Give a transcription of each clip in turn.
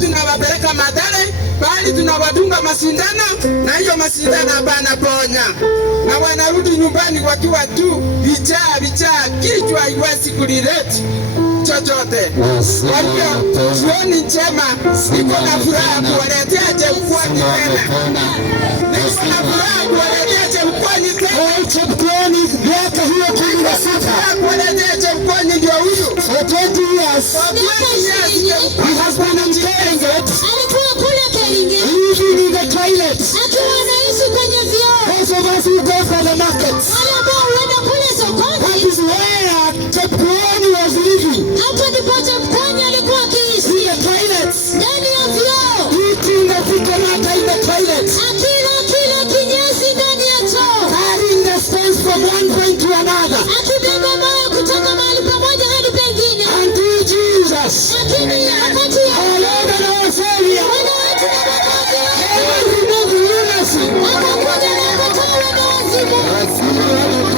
tunawapeleka Mathare, bali tunawadunga masindano, na hiyo masindano hapana ponya, na wanarudi nyumbani wakiwa tu vichaa, kichwa haiwezi kulireti chochote. Kwa hiyo jioni njema, niko na furaha kuwaletea Chepkwony tena, niko na furaha kuwaletea Chepkwony tena. Chepkwony miaka hiyo 16 kuwaletea Chepkwony ndio huyu. For 20 years he has been in Keringet. Alikuwa kule Keringet, living in the toilet. akiwa anaishi kwenye vyoo. Those of us who go for the markets, Wale ambao huenda kule that sokoni, is where Chepkwony was living. hapo ndipo Chepkwony alikuwa In akiishi, the toilets, ndani ya vyoo, eating the fikamata in the toilet, akila kinyesi ndani ya choo, carrying the stones from one point to another. akibeba mawe kutoka mahali pamoja hadi pengine. Until Jesus, Lakini wakati our Lord and our Savior, Bwana wetu na Mwokozi came and removed lunacy. akakuja na akatoa wema wazimu.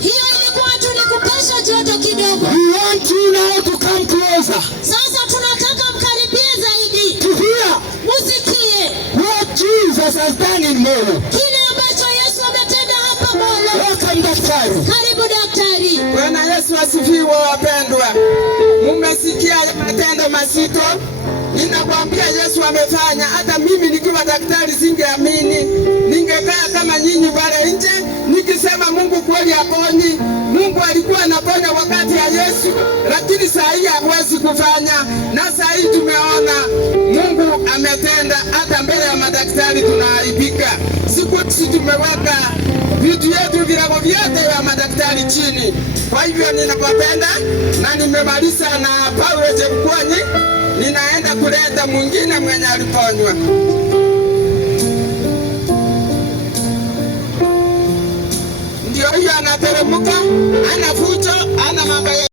Hiyo ilikuwa tu ni kupasha joto kidogo. We want you now to come closer Sasa tunataka mkaribie zaidi, to hear musikie what Jesus has done in Molo. kile ambacho Yesu ametenda hapa Molo. Welcome, daktari. Karibu daktari. Bwana Yesu asifiwe wapendwa. Mmesikia matendo mazito. Ninakwambia Yesu amefanya. Hata mimi nikiwa daktari singeamini. Ningekaa kama nyinyi pale nje nikisema Mungu kweli aponyi. Mungu alikuwa anaponya wakati ya Yesu, lakini saa hii hawezi kufanya. Na saa hii tumeona Mungu ametenda, hata mbele ya madaktari tunaaibika. Siku hizi tumeweka vitu yetu virago vyote vya madaktari chini. Kwa hivyo ninawapenda na nimemaliza na Paulo Chepkwony, ninaenda kuleta mwingine mwenye aliponywa. Ndio hiyo anateremka, ana fujo, ana mambo